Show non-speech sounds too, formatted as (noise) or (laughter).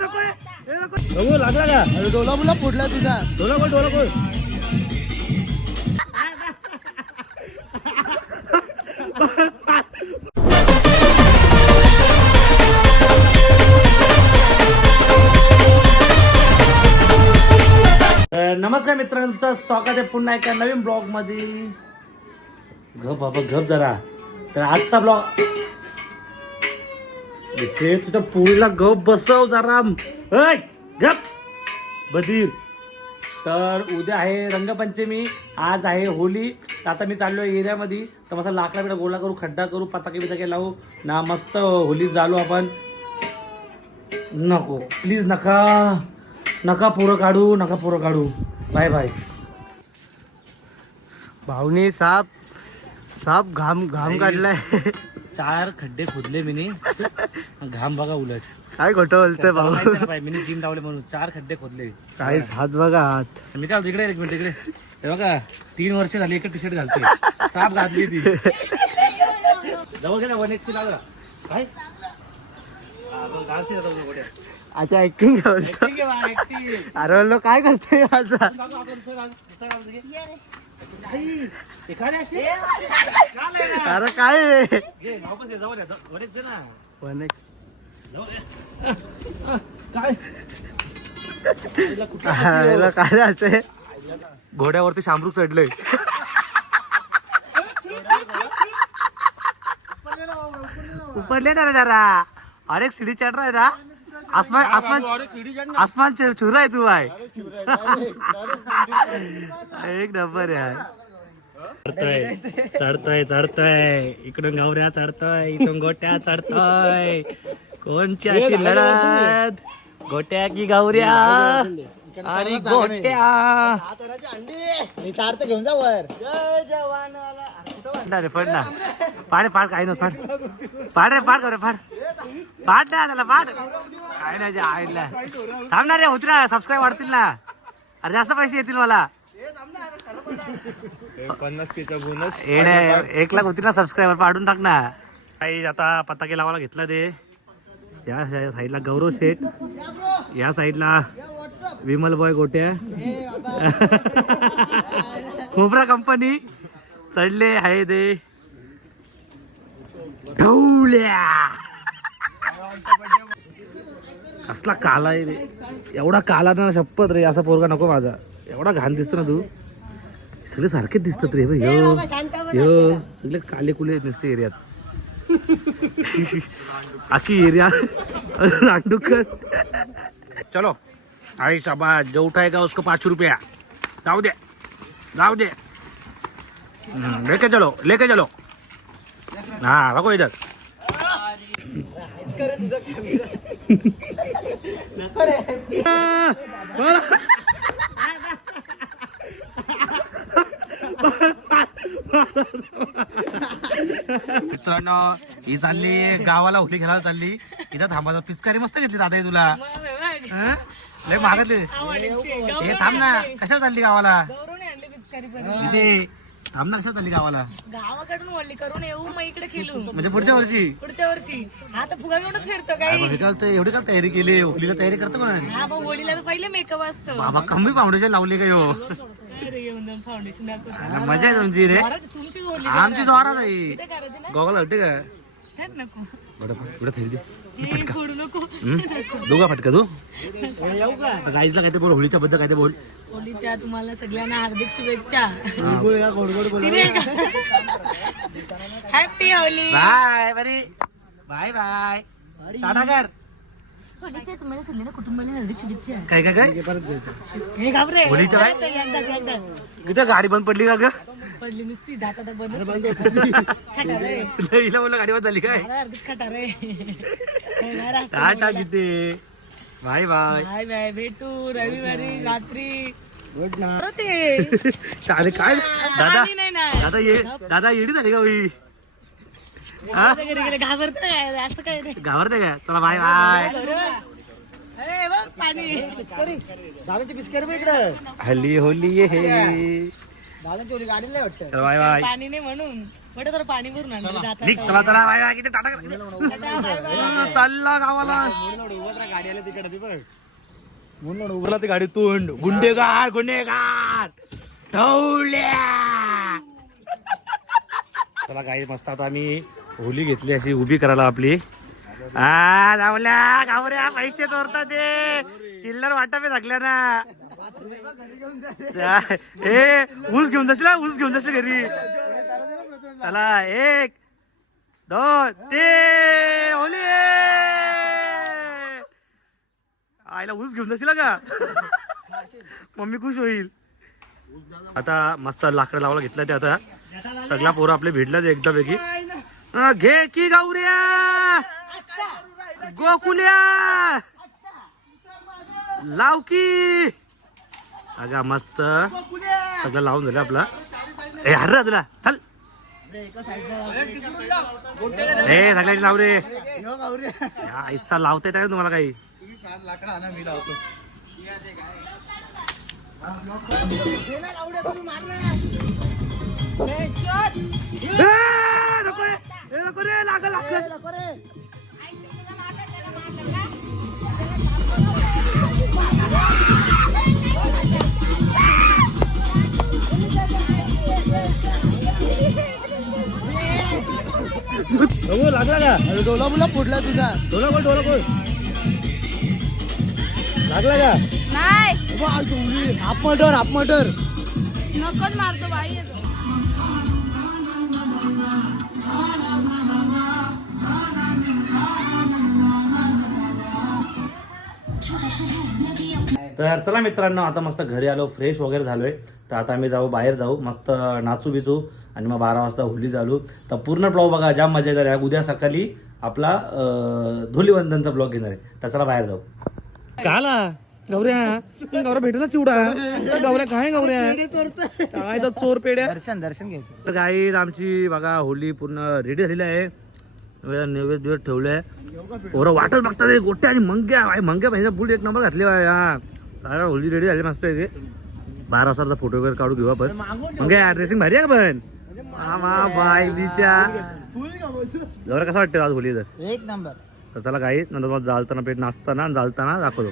बघू लागला का डोला मुला फुटला तुझा डोला कोण डोला कोण नमस्कार मित्रांनो तुमचं स्वागत आहे पुन्हा एका नवीन ब्लॉगमध्ये गप बाबा गप जरा. तर आजचा ब्लॉग इथे तुझ्या पोळीला गप बसव जरा. गप. बधीर. तर उद्या आहे रंगपंचमी आज आहे होली. आता मी चाललो आहे एरियामध्ये. तर मस्त लाकडा बिडा गोळा करू खड्डा करू पताके बिताके लावू. ना मस्त होली झालो आपण. नको. प्लीज नका. नका पोरं काढू नका पोरं काढू. बाय बाय भाऊनी साप साप घाम घाम काढलाय. चार खड्डे खोदले मी घाम बघा उलट. काय खोटं बोलतोय भाऊ? माहिती मी जिम लावले म्हणून चार खड्डे खोदले. काय हात बघा हात. मी काय इकडे एक मिनिट इकडे. हे बघा तीन वर्ष झाली एक टी शर्ट घालते साप घातली ती. जवळ गेला वन एच लागला. काय? हा, तो घालशील आता तो गोट्या. अच्छा ऍक्टिंग बोलतो Acting आहे बा, acting. अरे बोललो काय करतोय माझा दाखव आपलं दुसरं घाल, दुसरं घाल तिथे. असे? अरे काय आहे? पण एक-. काय? तिला कुठं हा, असे घोड्यावरती शामरूक चढलंय. उपरले ना रे जरा. अरे एक सीढ़ी चढ़ रहा है ना आसमान आसमान. आसमान च- छू रहा है तू भाई. एक नंबर यार. चढतोय चढतोय चढतोय. इकडून गावऱ्या चढतोय इथून गोट्या चढतोय. कोणची अशी लढत? गोट्या की गावऱ्या आणि गोट्या. घेऊन जा वर. ना रे पड ना पाड रे, पाड काही नस पाड. पाड रे पाड कर रे पाड. पाड ना त्याला पाड. काय नाही जे आईला थांबणार रे उतरा. सबस्क्राईब वाढतील ना. अरे जास्त पैसे येतील मला. पन्नास किलो बोनस एक लाख होती ना सबस्क्रायबर पाडून टाक ना. काही आता पताके लावायला घेतला ते या या साईडला गौरव शेठ या साईडला विमल बॉय गोट्या. (laughs) खोबरा कंपनी चढले आहे ते. ठेवल्या कसला काला आहे रे. एवढा काला ना शपथ रे असा पोरगा नको माझा. एवढा घाण दिसतो ना तू. सगळे सारखेच दिसतात रे बघ, यो यो सगळे काले कुले दिसते एरियात. आखी एरिया. रांडुकर चलो. आई शाबा जो उठाएगा उसको पाच रुपया? जाऊ दे. जाऊ दे. लेके चलो लेके चलो. हाँ बघो इधर मित्रांनो ही चालली गावाला होली खेळायला चालली. इथं थांबायचं. पिचकारी मस्त घेतली दादा ही तुला. हं? लय मागतले हे थांब ना. कशाला चालली गावाला? इथे थांब ना कशाला चालली गावाला? गावाकडून वळली करून येऊ मग इकडे खेळू. म्हणजे पुढच्या वर्षी? पुढच्या वर्षी. आता फुगा घेऊनच फिरतो अरे हे काल ते- एवढी काल तयारी केली? होलीला तयारी करतो कोण हा मग होळीला तर पहिले मेकअप असतो. बाबा कमी फाउंडेशन लावली का हो अरे येऊन जाऊन फाउंडेशन दाखवतो अरे मजा आहे तुमची रे. अरे तुमची होळी आमची जोरात. आहे. गोगाला होते का? नको. थैली दे. फोडू नको? दोघा फटका तू. गाईजला काय ते बोल होळीच्या बद्दल काय ते बोल. होळीच्या तुम्हाला सगळ्यांना हार्दिक शुभेच्छा. हॅपी होली बाय बरी बाय बाय टाटा कर. काय काय काय? हे घाबरे. होळीच्या काय? गाडी बंद पडली का ग? पडली नुसती जाता हिला गाडी बंद झाली काय? टाटा किती बाय बाय. बाय बाय भेटू रविवारी रात्री. (laughs) अरे काय? दादा दादा ये दादा येडी झाली का होई? हा? असं काय नाही. घाबरते का चला बाय बाय. अरे बघ पाणी. दादाची पिचकारी बघ इकडं. हल्ली होली हे. दादाची गाडी नाही वाटतं. चला बाय बाय. पाणी नाही म्हणून. तर पाणी भरून आणलं जाता. निघ चला चला बाय बाय. किती टाटा कर. अं, चालला गावाला. म्हणून उभला ते गाडीतून गुंडेगार गुन्हेगार ठेवल्या. चला काही मस्त आता आम्ही होली घेतली अशी उभी करायला आपली. हा लावल्या गावऱ्या पैसे चोरता ते. चिल्लर वाटा पे थकल्या ना ए ऊस घेऊन जाशील ऊस घेऊन जाशील घरी. चला एक दोन तीन होली आईला ऊस घेऊन जाशील का? मम्मी खुश होईल. आता मस्त लाकडं लावायला घेतलं ते आता. सगळा पोरं आपले भेटला ते एकदा पैकी. घे की गावऱ्या गोकुल्या. लाव की. अगा मस्त. सगळं लावून झालं आपला. ए हर तुला. चल. ए सगळ्याची लाव रे. इच्छा लावता येत तुम्हाला काही? रे, लागल, का? डोला मुला फुटला तुझा. डोला बोल डोला बोल लागला का? नाही. हाफ मटर हाफ मटर नकोच मारतो बाई. तर चला मित्रांनो आता मस्त घरी आलो फ्रेश वगैरे झालोय. तर आता आम्ही जाऊ बाहेर जाऊ मस्त नाचू बिचू आणि मग बारा वाजता होली चालू. तर पूर्ण ब्लॉग बघा जाम मजा येणार आहे. उद्या सकाळी आपला धुलीवंदनचा ब्लॉग घेणार आहे. तर चला बाहेर जाऊ. काला? गौऱ्या गौऱ्या भेटू ना चिवडा. गौऱ्या काय गौऱ्या? काय चोर पेड्या दर्शन दर्शन घ्यायचं तर काही आमची बघा होली पूर्ण रेडी झालेली आहे. नैवेद्य ठेवलंय. पोरं वाटत बघतात हे गोट्या आणि मंग्या. भाई मंग्या पाहिजे बुट एक नंबर घातले हा. होली रेडी झाली मस्त आहे ते. बारा वाजता फोटो वगैरे काढू घेऊ आपण. मंग्या ड्रेसिंग भारी आहे का पण? बायलीच्या कसं वाटतं आज होली तर एक नंबर तर चला काही नंतर मग जालताना पेट नाचताना जालताना दाखवतो.